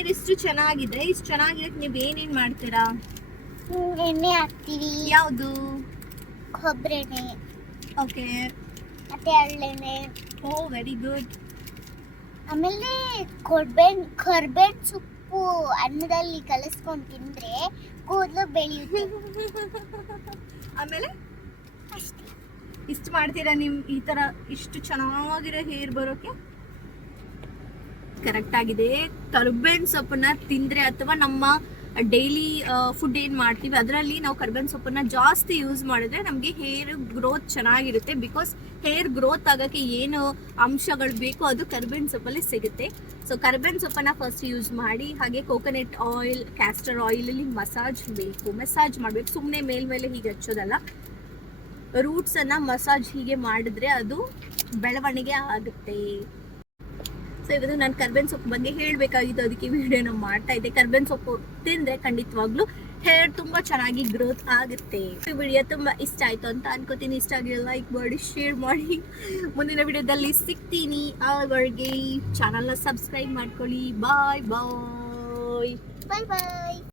Hair ಇಷ್ಟು ಚೆನ್ನಾಗಿದೆ, ಇಷ್ಟು ಚೆನ್ನಾಗಿರಕ್ಕೆ ನೀವು ಏನೇನ್ ಮಾಡ್ತೀರಾ? ಎಣ್ಣೆ ಹಾಕ್ತೀವಿ. ಯಾವುದು? ಕೊಬ್ಬರೆಣ್ಣೆ. ಓಕೆ. ಮತ್ತೆ ಎಳ್ಳೆಣ್ಣೆ. ಓ ವೆರಿ ಗುಡ್. ಆಮೇಲೆ ಕರ್ಬೇವಿನ ಸೊಪ್ಪು ಅನ್ನದಲ್ಲಿ ಕಲಿಸ್ಕೊಂಡು ತಿಂದ್ರೆ ಕೂದಲು ಬೆಳೆಯುತ್ತೆ. ಆಮೇಲೆ ಅಷ್ಟೇ. ಇಷ್ಟು ಮಾಡ್ತೀರಾ ನೀವು ಈ ತರ ಇಷ್ಟು ಚೆನ್ನಾಗಿರೋ ಹೇರ್ ಬರೋಕೆ? ಕರೆಕ್ಟ್ ಆಗಿದೆ. ಕರ್ಬೇವಿನ ಸೊಪ್ಪನ್ನ ತಿಂದ್ರೆ ಅಥವಾ ನಮ್ಮ ಡೈಲಿ ಫುಡ್ ಏನ್ ಮಾಡ್ತೀವಿ ಅದರಲ್ಲಿ ನಾವು ಕರ್ಬೇವಿನ ಸೊಪ್ಪನ್ನ ಜಾಸ್ತಿ ಯೂಸ್ ಮಾಡಿದ್ರೆ ನಮಗೆ ಹೇರ್ ಗ್ರೋತ್ ಚೆನ್ನಾಗಿರುತ್ತೆ. ಬಿಕಾಸ್ ಹೇರ್ ಗ್ರೋತ್ ಆಗಕ್ಕೆ ಏನು ಅಂಶಗಳು ಬೇಕೋ ಅದು ಕರ್ಬೇವಿನ ಸೊಪ್ಪಲ್ಲಿ ಸಿಗುತ್ತೆ. ಸೊ ಕರ್ಬೇವಿನ ಸೊಪ್ಪನ್ನ ಫಸ್ಟ್ ಯೂಸ್ ಮಾಡಿ, ಹಾಗೆ ಕೋಕೋನಟ್ ಆಯಿಲ್, ಕ್ಯಾಸ್ಟರ್ ಆಯಿಲ್ ಅಲ್ಲಿ ಮಸಾಜ್ ಮಾಡಬೇಕು. ಸುಮ್ಮನೆ ಮೇಲ್ಮೇಲೆ ಹೀಗೆ ಹಚ್ಚೋದಲ್ಲ, ರೂಟ್ಸ್ ಅನ್ನ ಮಸಾಜ್ ಹೀಗೆ ಮಾಡಿದ್ರೆ ಅದು ಬೆಳವಣಿಗೆ ಆಗುತ್ತೆ. ಸೊ ಇವತ್ತು ನಾನು ಕರ್ಬೇವಿನ ಸೊಪ್ಪು ಬಗ್ಗೆ ಹೇಳಬೇಕಾಗಿತ್ತು, ಅದಕ್ಕೆ ವಿಡಿಯೋನ ಮಾಡ್ತಾ ಇದ್ದೆ. ಕರ್ಬೇವಿನ ಸೊಪ್ಪು ತಿಂದ್ರೆ ಖಂಡಿತವಾಗ್ಲೂ ಹೇರ್ ತುಂಬಾ ಚೆನ್ನಾಗಿ ಗ್ರೋತ್ ಆಗುತ್ತೆ. ಈ ವಿಡಿಯೋ ತುಂಬಾ ಇಷ್ಟ ಆಯ್ತು ಅಂತ ಅನ್ಕೋತೀನಿ. ಇಷ್ಟ ಆಗಿರೋ ಲೈಕ್ ಮಾಡಿ, ಶೇರ್ ಮಾಡಿ. ಮುಂದಿನ ವಿಡಿಯೋದಲ್ಲಿ ಸಿಗ್ತೀನಿ. ಅಲ್ಲಿವರೆಗೆ ಚಾನಲ್ನ ಸಬ್ಸ್ಕ್ರೈಬ್ ಮಾಡ್ಕೊಳ್ಳಿ. ಬಾಯ್ ಬಾಯ್.